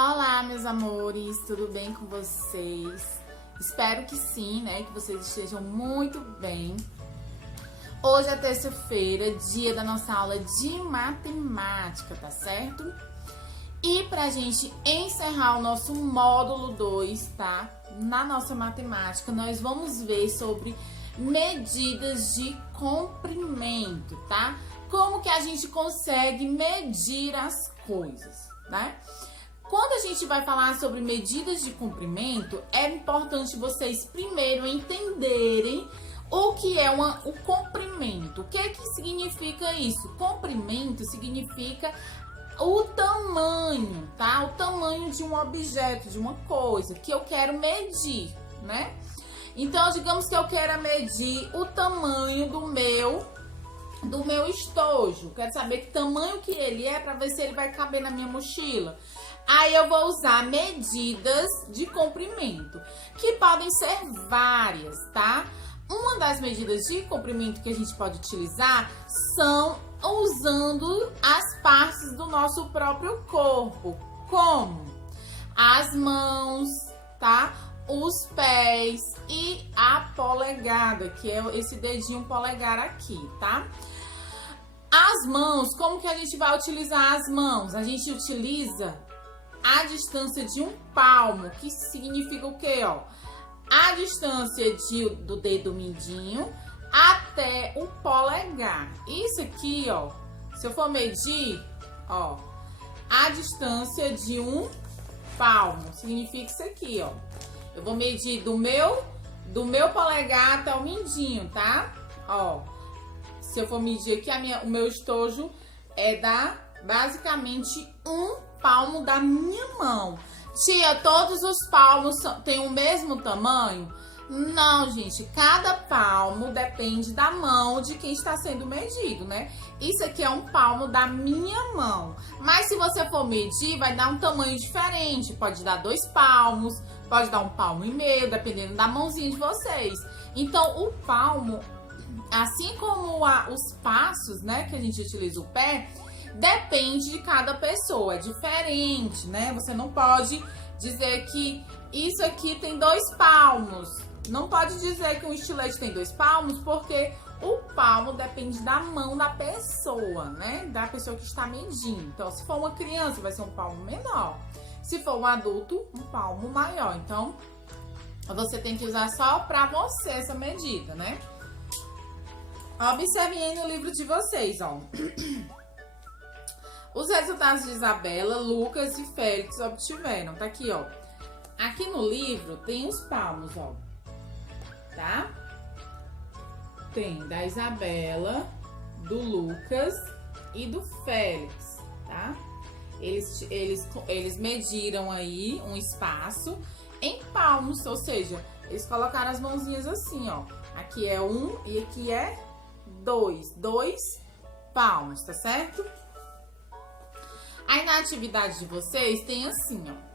Olá, meus amores, tudo bem com vocês? Espero que sim, né? Que vocês estejam muito bem. Hoje é terça-feira, dia da nossa aula de matemática, tá certo? E pra gente encerrar o nosso módulo 2, tá? Na nossa matemática, nós vamos ver sobre medidas de comprimento, tá? Como que a gente consegue medir as coisas, né? Quando a gente vai falar sobre medidas de comprimento, é importante vocês primeiro entenderem o que é o comprimento. O que significa isso? Comprimento significa o tamanho, tá? O tamanho de um objeto, de uma coisa que eu quero medir, né? Então, digamos que eu queira medir o tamanho do meu estojo. Quero saber que tamanho que ele é para ver se ele vai caber na minha mochila. Aí eu vou usar medidas de comprimento, que podem ser várias, tá? Uma das medidas de comprimento que a gente pode utilizar são usando as partes do nosso próprio corpo, como as mãos, tá? Os pés e a polegada, que é esse dedinho polegar aqui, tá? As mãos, como que a gente vai utilizar as mãos? A gente utiliza a distância de um palmo, que significa o quê, ó? A distância do dedo mindinho até o polegar. Isso aqui, ó, se eu for medir, ó, a distância de um palmo, significa isso aqui, ó. Eu vou medir do meu polegar até o mindinho, tá? Ó, se eu for medir aqui, o meu estojo basicamente um palmo da minha mão. Tia, todos os palmos têm o mesmo tamanho? Não, gente, cada palmo depende da mão de quem está sendo medido, né? Isso aqui é um palmo da minha mão. Mas se você for medir, vai dar um tamanho diferente. Pode dar 2 palmos, pode dar 1,5 palmo, dependendo da mãozinha de vocês. Então, o palmo, assim como os passos, né, que a gente utiliza o pé, depende de cada pessoa, é diferente, né? Você não pode dizer que isso aqui tem 2 palmos. Não pode dizer que um estilete tem 2 palmos, porque o palmo depende da mão da pessoa, né? Da pessoa que está medindo. Então, se for uma criança, vai ser um palmo menor. Se for um adulto, um palmo maior. Então, você tem que usar só pra você essa medida, né? Observem aí no livro de vocês, ó. Os resultados de Isabela, Lucas e Félix obtiveram. Tá aqui, ó. Aqui no livro tem os palmos, ó. Tá? Tem da Isabela, do Lucas e do Félix, tá? Eles mediram aí um espaço em palmos, ou seja, eles colocaram as mãozinhas assim, ó. Aqui é 1 e aqui é 2. 2 palmos, tá certo? Aí na atividade de vocês tem assim, ó.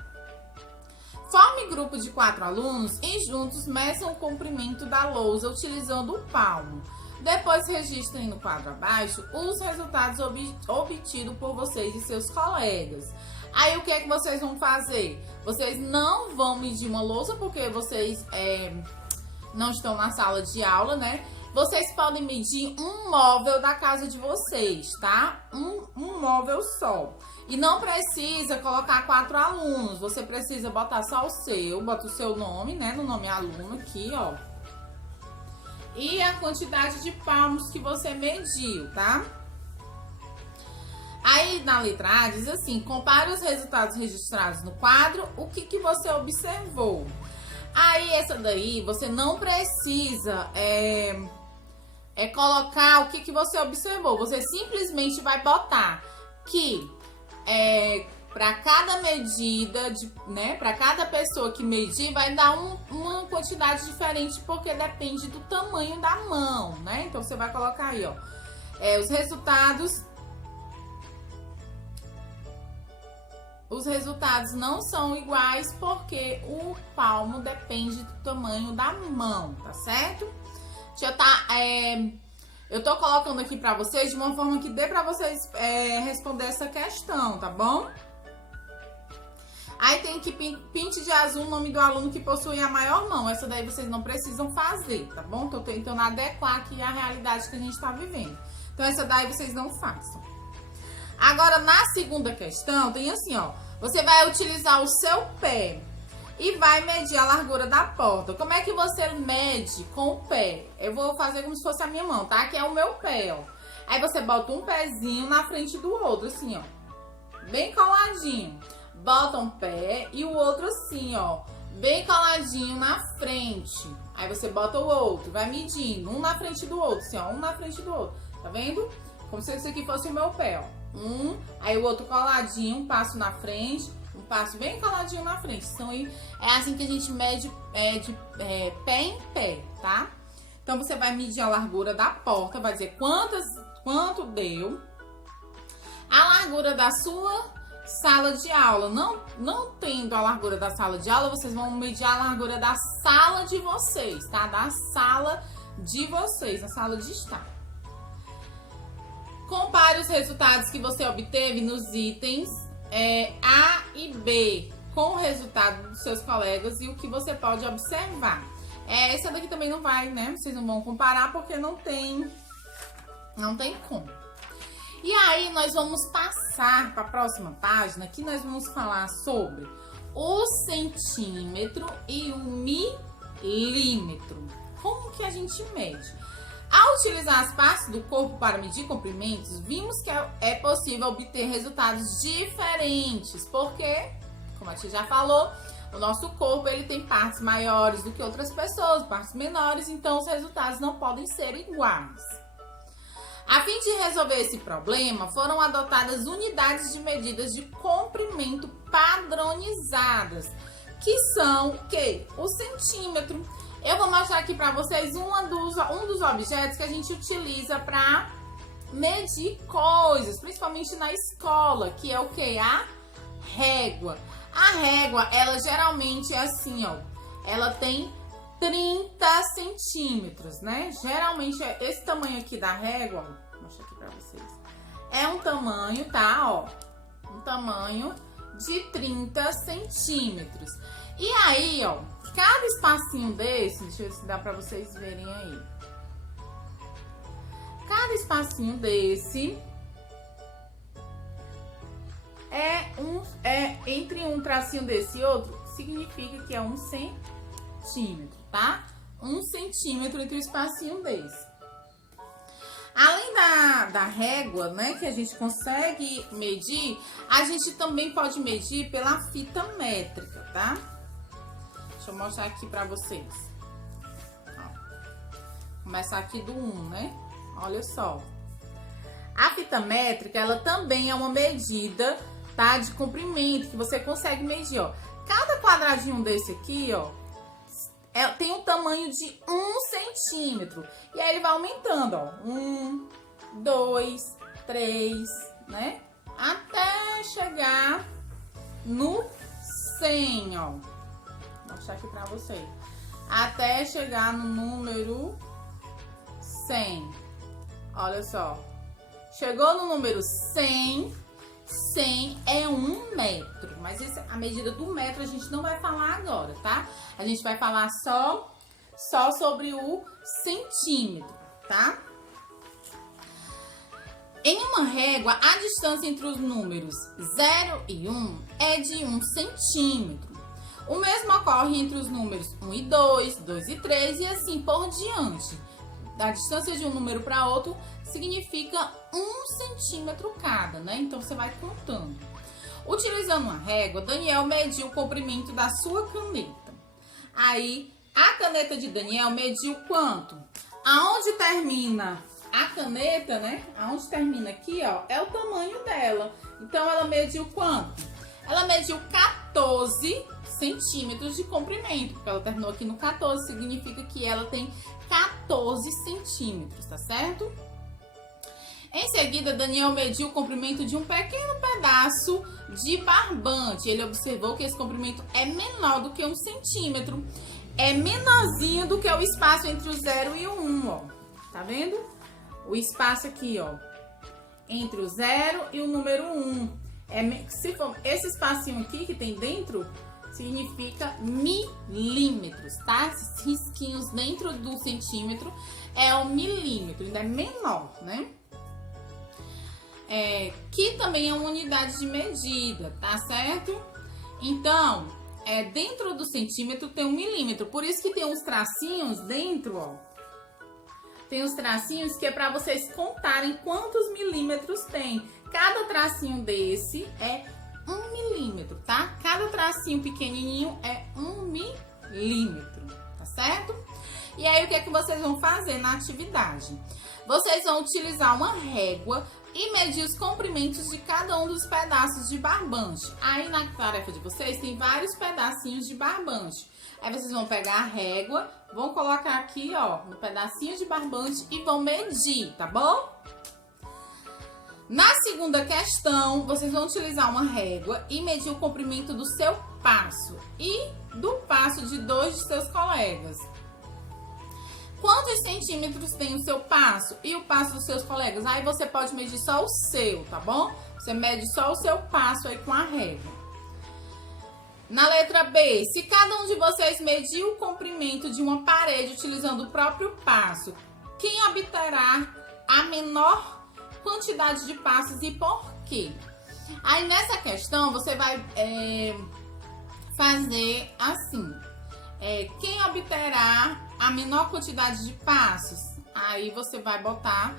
Forme grupo de 4 alunos e juntos meçam o comprimento da lousa utilizando o palmo. Depois registrem no quadro abaixo os resultados obtidos por vocês e seus colegas. Aí o que é que vocês vão fazer? Vocês não vão medir uma lousa porque vocês não estão na sala de aula, né? Vocês podem medir um móvel da casa de vocês, tá? Um móvel só. E não precisa colocar 4 alunos. Você precisa botar só o seu. Bota o seu nome, né? No nome aluno aqui, ó. E a quantidade de palmos que você mediu, tá? Aí na letra A diz assim: compare os resultados registrados no quadro. O que você observou? Aí essa daí você não precisa colocar o que você observou. Você simplesmente vai botar que para cada medida, né, para cada pessoa que medir, vai dar uma quantidade diferente, porque depende do tamanho da mão, né? Então, você vai colocar aí, ó, os resultados não são iguais, porque o palmo depende do tamanho da mão, tá certo? Eu tô colocando aqui pra vocês de uma forma que dê pra vocês responder essa questão, tá bom? Aí tem que pinte de azul o nome do aluno que possui a maior mão. Essa daí vocês não precisam fazer, tá bom? Tô tentando adequar aqui a realidade que a gente tá vivendo. Então, essa daí vocês não façam. Agora, na segunda questão, tem assim, ó. Você vai utilizar o seu pé e vai medir a largura da porta. Como é que você mede com o pé? Eu vou fazer como se fosse a minha mão, tá? Que é o meu pé, ó. Aí você bota um pezinho na frente do outro, assim, ó. Bem coladinho. Bota um pé e o outro assim, ó. Bem coladinho na frente. Aí você bota o outro, vai medindo. Um na frente do outro, assim, ó. Um na frente do outro. Tá vendo? Como se isso aqui fosse o meu pé, ó. Aí o outro coladinho, um passo na frente, um passo bem coladinho na frente. Então, é assim que a gente mede pé em pé, tá? Então, você vai medir a largura da porta, vai dizer quanto deu. A largura da sua sala de aula. Não tendo a largura da sala de aula, vocês vão medir a largura da sala de vocês, tá? Da sala de vocês, da sala de estar. Compare os resultados que você obteve nos itens A e B com o resultado dos seus colegas e o que você pode observar. Essa daqui também não vai, né? Vocês não vão comparar porque não tem como. E aí, nós vamos passar para a próxima página, que nós vamos falar sobre o centímetro e o milímetro. Como que a gente mede? Ao utilizar as partes do corpo para medir comprimentos, vimos que é possível obter resultados diferentes, porque, como a gente já falou, o nosso corpo ele tem partes maiores do que outras pessoas, partes menores, então os resultados não podem ser iguais. A fim de resolver esse problema, foram adotadas unidades de medidas de comprimento padronizadas, que são o quê? O centímetro. Eu vou mostrar aqui para vocês um dos objetos que a gente utiliza para medir coisas, principalmente na escola, que é o quê? A régua. A régua, ela geralmente é assim, ó. Ela tem 30 centímetros, né? Geralmente, esse tamanho aqui da régua, vou mostrar aqui pra vocês. É um tamanho, tá? Ó, um tamanho de 30 centímetros. E aí, ó, cada espacinho desse, deixa eu ver se dá pra vocês verem aí. Cada espacinho desse entre um tracinho desse e outro, significa que é 1 centímetro, tá? 1 centímetro entre o espacinho desse. Além da régua, né, que a gente consegue medir, a gente também pode medir pela fita métrica, tá? Deixa eu mostrar aqui pra vocês. Ó. Começar aqui do 1, né? Olha só. A fita métrica, ela também é uma medida, tá, de comprimento, que você consegue medir, ó. Cada quadradinho desse aqui, ó, tem um tamanho de 1 centímetro. E aí ele vai aumentando, ó. 1, 2, 3, né? Até chegar no 100, ó. Vou mostrar aqui pra vocês. Até chegar no número 100. Olha só. Chegou no número 100. 100 é 1 metro. Mas a medida do metro a gente não vai falar agora, tá? A gente vai falar só sobre o centímetro, tá? Em uma régua, a distância entre os números 0 e 1 é de 1 centímetro. O mesmo ocorre entre os números 1 e 2, 2 e 3 e assim por diante. A distância de um número para outro significa 1 centímetro cada, né? Então, você vai contando. Utilizando uma régua, Daniel mediu o comprimento da sua caneta. Aí, a caneta de Daniel mediu quanto? Aonde termina a caneta, né? Aonde termina aqui, ó, é o tamanho dela. Então, ela mediu quanto? Ela mediu 14 centímetros de comprimento, porque ela terminou aqui no 14, significa que ela tem 14 centímetros, tá certo? Em seguida, Daniel mediu o comprimento de um pequeno pedaço de barbante. Ele observou que esse comprimento é menor do que 1 centímetro. É menorzinho do que o espaço entre o 0 e o 1, ó. Tá vendo? O espaço aqui, ó, entre o 0 e o número 1. Se for esse espacinho aqui que tem dentro, significa milímetros, tá? Esses risquinhos dentro do centímetro é o milímetro, ainda é menor, né? Que também é uma unidade de medida, tá certo? Então, dentro do centímetro tem 1 milímetro, por isso que tem uns tracinhos dentro, ó. Tem os tracinhos que é para vocês contarem quantos milímetros tem. Cada tracinho desse é 1 milímetro, tá? Cada tracinho pequenininho é 1 milímetro, tá certo? E aí, o que é que vocês vão fazer na atividade? Vocês vão utilizar uma régua e medir os comprimentos de cada um dos pedaços de barbante. Aí, na tarefa de vocês, tem vários pedacinhos de barbante. Aí, vocês vão pegar a régua, vão colocar aqui, ó, no pedacinho de barbante e vão medir, tá bom? Na segunda questão, vocês vão utilizar uma régua e medir o comprimento do seu passo e do passo de 2 de seus colegas. Quantos centímetros tem o seu passo e o passo dos seus colegas? Aí você pode medir só o seu, tá bom? Você mede só o seu passo aí com a régua. Na letra B, se cada um de vocês medir o comprimento de uma parede utilizando o próprio passo, quem obterá a menor quantidade de passos e por quê? Aí nessa questão você vai fazer assim. Quem obterá a menor quantidade de passos? Aí você vai botar...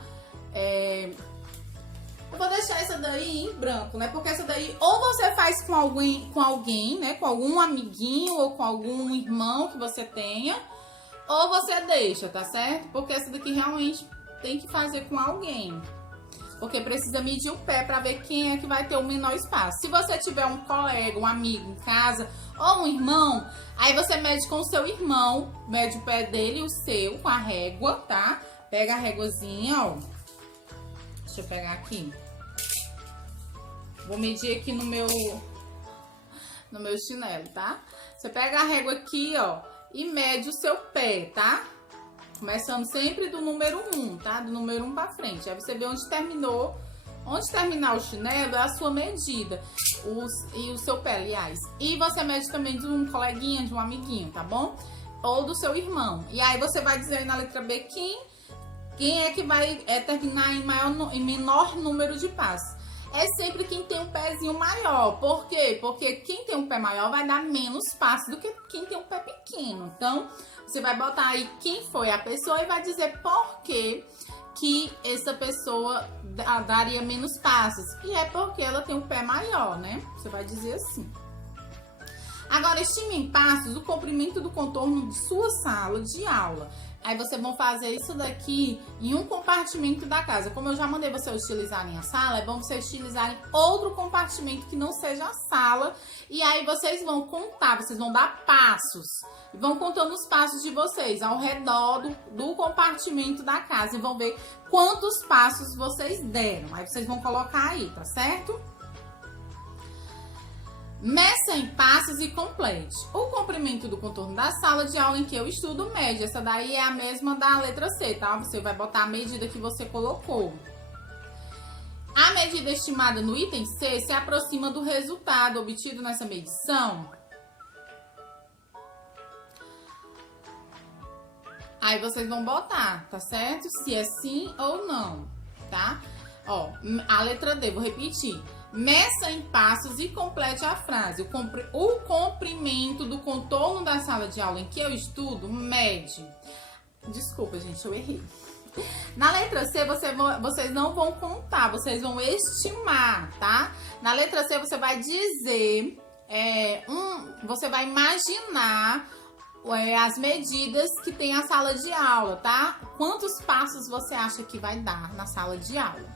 Eu vou deixar essa daí em branco, né? Porque essa daí ou você faz com alguém, né? Com algum amiguinho ou com algum irmão que você tenha, ou você deixa, tá certo? Porque essa daqui realmente tem que fazer com alguém. Porque precisa medir o pé para ver quem é que vai ter o menor espaço. Se você tiver um colega, um amigo em casa ou um irmão, aí você mede com o seu irmão, mede o pé dele e o seu com a régua, tá? Pega a réguazinha, ó. Deixa eu pegar aqui. Vou medir aqui no meu chinelo, tá? Você pega a régua aqui, ó, e mede o seu pé, tá? Começando sempre do número 1, tá? Do número 1 pra frente. Aí você vê onde terminou. Onde terminar o chinelo é a sua medida. E o seu pé, aliás. E você mede também de um coleguinha, de um amiguinho, tá bom? Ou do seu irmão. E aí você vai dizer aí na letra B quem é que vai terminar em menor número de passos. É sempre quem tem um pezinho maior. Por quê? Porque quem tem um pé maior vai dar menos passos do que quem tem um pé pequeno. Então, você vai botar aí quem foi a pessoa e vai dizer por que essa pessoa daria menos passos. E é porque ela tem um pé maior, né? Você vai dizer assim. Agora, estime em passos o comprimento do contorno de sua sala de aula. Aí vocês vão fazer isso daqui em um compartimento da casa. Como eu já mandei vocês utilizarem a sala, é bom vocês utilizarem outro compartimento que não seja a sala. E aí vocês vão contar, vocês vão dar passos. E vão contando os passos de vocês ao redor do compartimento da casa. E vão ver quantos passos vocês deram. Aí vocês vão colocar aí, tá certo? Meça em passos e complete. O comprimento do contorno da sala de aula em que eu estudo mede. Essa daí é a mesma da letra C, tá? Você vai botar a medida que você colocou. A medida estimada no item C se aproxima do resultado obtido nessa medição. Aí vocês vão botar, tá certo? Se é sim ou não, tá? Ó, a letra D, vou repetir. Meça em passos e complete a frase. O comprimento do contorno da sala de aula em que eu estudo mede. Desculpa, gente, eu errei. Na letra C, vocês não vão contar, vocês vão estimar, tá? Na letra C, você vai dizer, você vai imaginar as medidas que tem a sala de aula, tá? Quantos passos você acha que vai dar na sala de aula?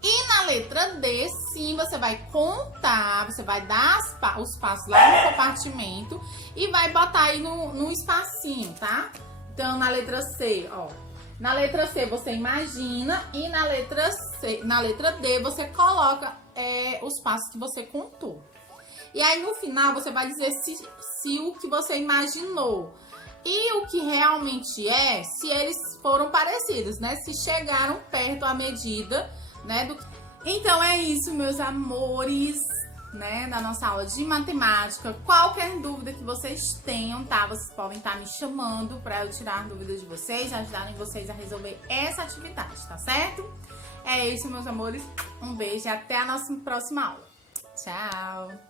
E na letra D, sim, você vai contar, você vai dar os passos lá no compartimento e vai botar aí no espacinho, tá? Então, na letra C, ó. Na letra C, você imagina e na letra D, você coloca os passos que você contou. E aí, no final, você vai dizer se o que você imaginou e o que realmente se eles foram parecidos, né? Se chegaram perto à medida, né, Então é isso, meus amores, né, na nossa aula de matemática. Qualquer dúvida que vocês tenham, tá? Vocês podem estar me chamando pra eu tirar dúvidas de vocês, ajudarem vocês a resolver essa atividade, tá certo? É isso, meus amores. Um beijo e até a nossa próxima aula. Tchau!